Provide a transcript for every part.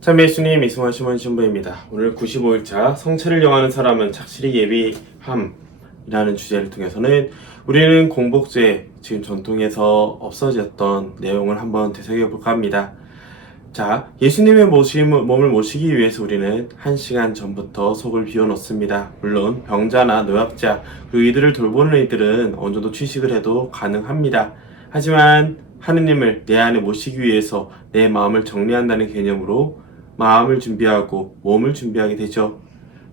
참 예수님 이승환 시몬 신부입니다. 오늘 95일차 성체를 영하는 사람은 착실히 예비함이라는 주제를 통해서는 우리는 공복제 지금 전통에서 없어졌던 내용을 한번 되새겨볼까 합니다. 자, 예수님의 몸을 모시기 위해서 우리는 1시간 전부터 속을 비워놓습니다. 물론 병자나 노약자 그리고 이들을 돌보는 이들은 어느 정도 취식을 해도 가능합니다. 하지만 하느님을 내 안에 모시기 위해서 내 마음을 정리한다는 개념으로 마음을 준비하고 몸을 준비하게 되죠.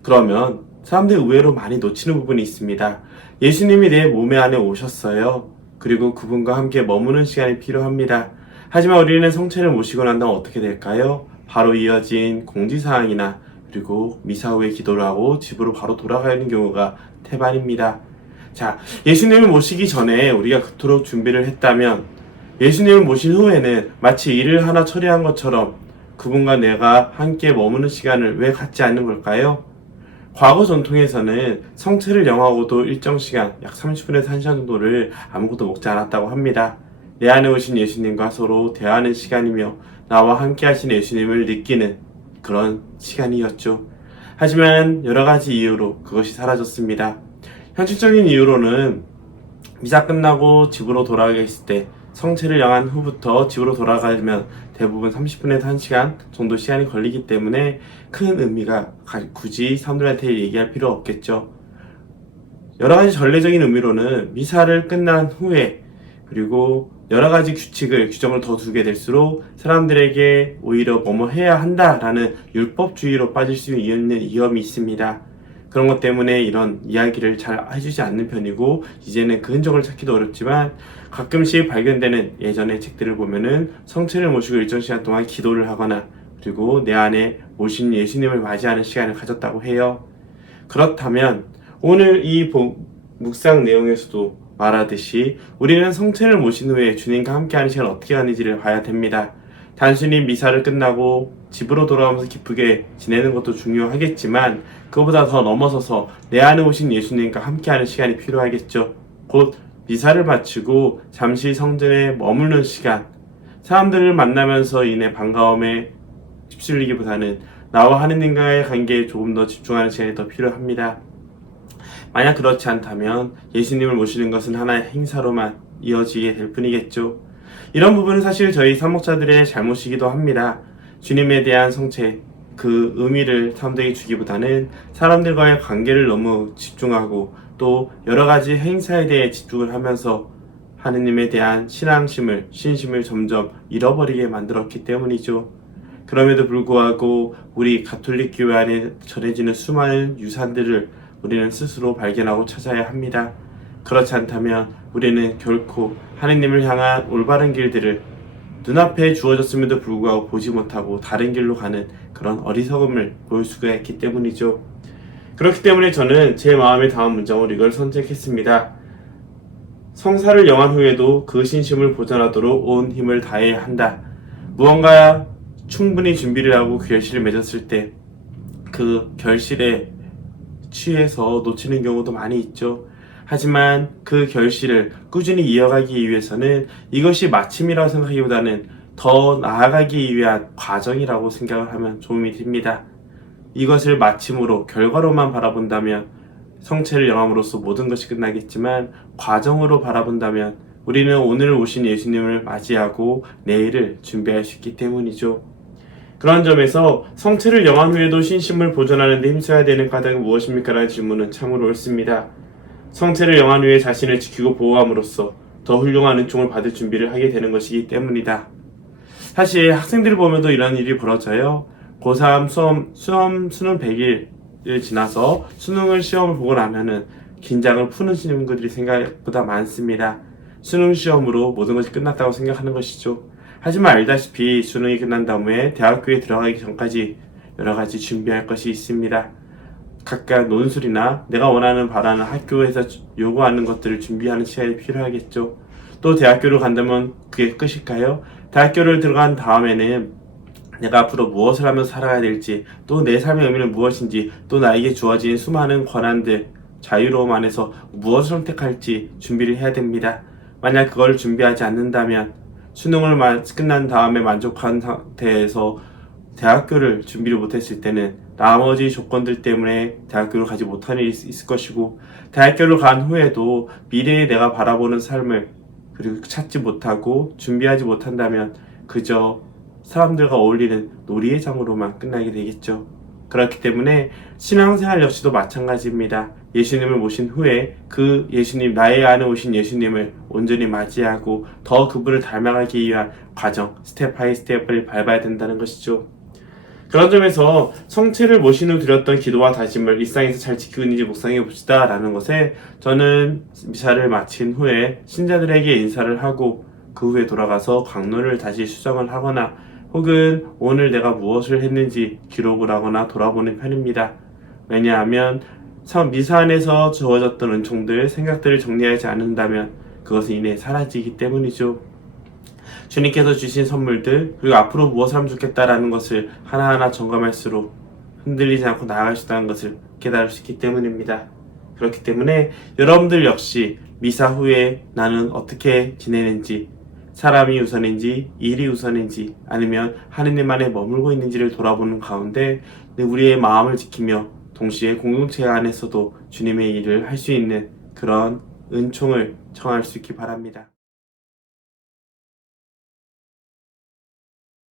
그러면 사람들이 의외로 많이 놓치는 부분이 있습니다. 예수님이 내 몸 안에 오셨어요. 그리고 그분과 함께 머무는 시간이 필요합니다. 하지만 우리는 성체를 모시고 난 다음 어떻게 될까요? 바로 이어진 공지사항이나 그리고 미사 후에 기도를 하고 집으로 바로 돌아가는 경우가 태반입니다. 자, 예수님을 모시기 전에 우리가 그토록 준비를 했다면 예수님을 모신 후에는 마치 일을 하나 처리한 것처럼 그분과 내가 함께 머무는 시간을 왜 갖지 않는 걸까요? 과거 전통에서는 성체를 영하고도 일정 시간, 약 30분에서 1시간 정도를 아무것도 먹지 않았다고 합니다. 내 안에 오신 예수님과 서로 대화하는 시간이며 나와 함께 하신 예수님을 느끼는 그런 시간이었죠. 하지만 여러 가지 이유로 그것이 사라졌습니다. 현실적인 이유로는 미사 끝나고 집으로 돌아가게 했을 때 성체를 영한 후부터 집으로 돌아가면 대부분 30분에서 1시간 정도 시간이 걸리기 때문에 큰 의미가 굳이 사람들한테 얘기할 필요 없겠죠. 여러 가지 전례적인 의미로는 미사를 끝난 후에 그리고 여러 가지 규정을 더 두게 될수록 사람들에게 오히려 뭐뭐 해야 한다라는 율법주의로 빠질 수 있는 위험이 있습니다. 그런 것 때문에 이런 이야기를 잘 해주지 않는 편이고 이제는 그 흔적을 찾기도 어렵지만 가끔씩 발견되는 예전의 책들을 보면은 성체를 모시고 일정 시간 동안 기도를 하거나 그리고 내 안에 모신 예수님을 맞이하는 시간을 가졌다고 해요. 그렇다면 오늘 이 묵상 내용에서도 말하듯이 우리는 성체를 모신 후에 주님과 함께하는 시간을 어떻게 하는지를 봐야 됩니다. 단순히 미사를 끝나고 집으로 돌아오면서 기쁘게 지내는 것도 중요하겠지만 그보다 더 넘어서서 내 안에 오신 예수님과 함께하는 시간이 필요하겠죠. 곧 미사를 마치고 잠시 성전에 머무는 시간, 사람들을 만나면서 인해 반가움에 휩쓸리기보다는 나와 하느님과의 관계에 조금 더 집중하는 시간이 더 필요합니다. 만약 그렇지 않다면 예수님을 모시는 것은 하나의 행사로만 이어지게 될 뿐이겠죠. 이런 부분은 사실 저희 사목자들의 잘못이기도 합니다. 주님에 대한 성체, 그 의미를 사람들에게 주기보다는 사람들과의 관계를 너무 집중하고 또 여러 가지 행사에 대해 집중을 하면서 하느님에 대한 신심을 점점 잃어버리게 만들었기 때문이죠. 그럼에도 불구하고 우리 가톨릭 교회 안에 전해지는 수많은 유산들을 우리는 스스로 발견하고 찾아야 합니다. 그렇지 않다면 우리는 결코 하느님을 향한 올바른 길들을 눈앞에 주어졌음에도 불구하고 보지 못하고 다른 길로 가는 그런 어리석음을 보일 수가 있기 때문이죠. 그렇기 때문에 저는 제 마음에 담은 문장으로 이걸 선택했습니다. 성사를 영한 후에도 그 신심을 보존하도록 온 힘을 다해야 한다. 무언가 충분히 준비를 하고 결실을 맺었을 때 그 결실에 취해서 놓치는 경우도 많이 있죠. 하지만 그 결실을 꾸준히 이어가기 위해서는 이것이 마침이라고 생각하기보다는 더 나아가기 위한 과정이라고 생각을 하면 도움이 됩니다. 이것을 마침으로 결과로만 바라본다면 성체를 영함으로써 모든 것이 끝나겠지만 과정으로 바라본다면 우리는 오늘 오신 예수님을 맞이하고 내일을 준비할 수 있기 때문이죠. 그런 점에서 성체를 영한 후에도 신심을 보존하는 데 힘써야 되는 까닭은 무엇입니까? 라는 질문은 참으로 옳습니다. 성체를 영한 후에 자신을 지키고 보호함으로써 더 훌륭한 은총을 받을 준비를 하게 되는 것이기 때문이다. 사실 학생들을 보면도 이런 일이 벌어져요. 고3 수능 100일을 지나서 수능을 시험을 보고 나면은 긴장을 푸는 친구들이 생각보다 많습니다. 수능 시험으로 모든 것이 끝났다고 생각하는 것이죠. 하지만 알다시피 수능이 끝난 다음에 대학교에 들어가기 전까지 여러 가지 준비할 것이 있습니다. 각각 논술이나 내가 바라는 학교에서 요구하는 것들을 준비하는 시간이 필요하겠죠. 또 대학교를 간다면 그게 끝일까요? 대학교를 들어간 다음에는 내가 앞으로 무엇을 하면서 살아가야 될지, 또 내 삶의 의미는 무엇인지, 또 나에게 주어진 수많은 권한들, 자유로움 안에서 무엇을 선택할지 준비를 해야 됩니다. 만약 그걸 준비하지 않는다면 수능을 끝난 다음에 만족한 상태에서 대학교를 준비를 못했을 때는 나머지 조건들 때문에 대학교를 가지 못하는 일이 있을 것이고, 대학교를 간 후에도 미래에 내가 바라보는 삶을 그리고 찾지 못하고 준비하지 못한다면 그저 사람들과 어울리는 놀이의 장으로만 끝나게 되겠죠. 그렇기 때문에 신앙생활 역시도 마찬가지입니다. 예수님을 모신 후에 그 예수님, 나의 안에 오신 예수님을 온전히 맞이하고 더 그분을 닮아가기 위한 과정, 스텝 바이 스텝을 밟아야 된다는 것이죠. 그런 점에서 성체를 모신 후 드렸던 기도와 다짐을 일상에서 잘 지키고 있는지 묵상해 봅시다 라는 것에, 저는 미사를 마친 후에 신자들에게 인사를 하고 그 후에 돌아가서 강론을 다시 수정을 하거나 혹은 오늘 내가 무엇을 했는지 기록을 하거나 돌아보는 편입니다. 왜냐하면 미사 안에서 주어졌던 은총들, 생각들을 정리하지 않는다면 그것은 이내 사라지기 때문이죠. 주님께서 주신 선물들, 그리고 앞으로 무엇을 하면 좋겠다라는 것을 하나하나 점검할수록 흔들리지 않고 나아갈 수 있다는 것을 깨달을 수 있기 때문입니다. 그렇기 때문에 여러분들 역시 미사 후에 나는 어떻게 지내는지, 사람이 우선인지 일이 우선인지 아니면 하느님 안에 머물고 있는지를 돌아보는 가운데 우리의 마음을 지키며 동시에 공동체 안에서도 주님의 일을 할 수 있는 그런 은총을 청할 수 있기 바랍니다.